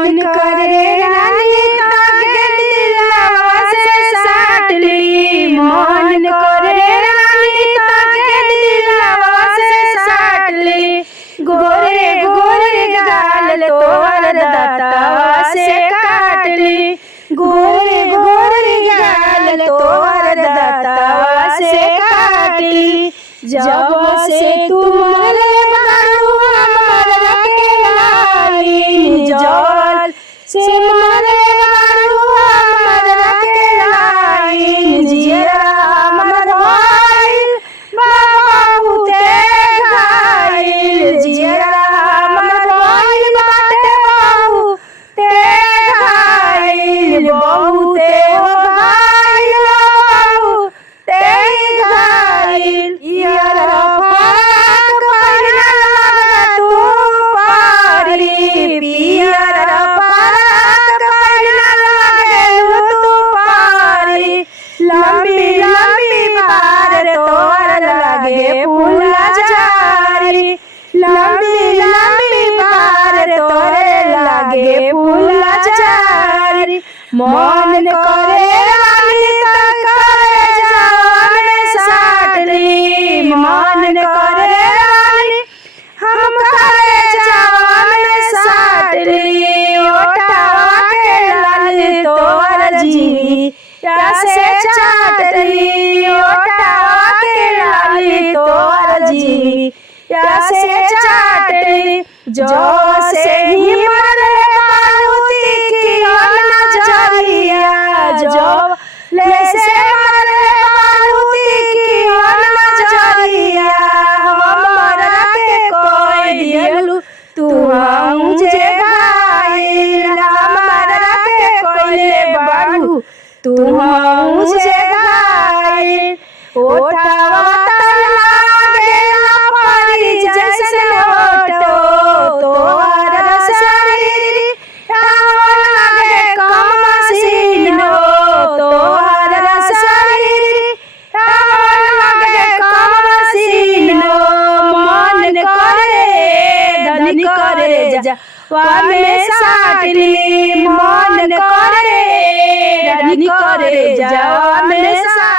मन करे रानी ताके दिलवा से साट ली। मन करे रानी ताके दिलवा से साट ली। गोरे गोरे गाल तोहर दाँतवा से काट ली। गोरे गोरे गाल तोहर दाँतवा से काट ली। जब से तू मरले बारू हमरा के लाइन, जब से मरले बारू हमरा के लाइन, जियरा हमर भइल बहुते घायल। जियरा हमर भइल बाटे बहुते घायल। बहुते घायल बहुते घायल। पियरा फराक पहिना तू पारी। पियरा फराक पहिना लागेलू तू पारी। लंबी लंबी बार तोहर लागे फूला झारी। लंबी लंबी बार तोहर लागे फूला झारी। मन करे रानी ताके जवान में साट ली। मन करे रानी हम करे जवान में साट ली। ओठवा के लाली तोहर जिया से चाट ली। ओठवा के लाली तोहर जिया से चाट ली। जो से ही मरे मारुति की नजरिया, जो से मरे मारुति की नजरिया। हमरा के कोई दिलू तू मुझे घायल। हमरा के कोई बारू तू मुझे घायल। ओठवा लागेला परी जैसन होठो तोहर शरीर लागे कम मसीनो। तोहर शरीर लागे कम मसीनो। मन करे धनी करे जवान में साट ली। मन करे धनी करे जवान में साट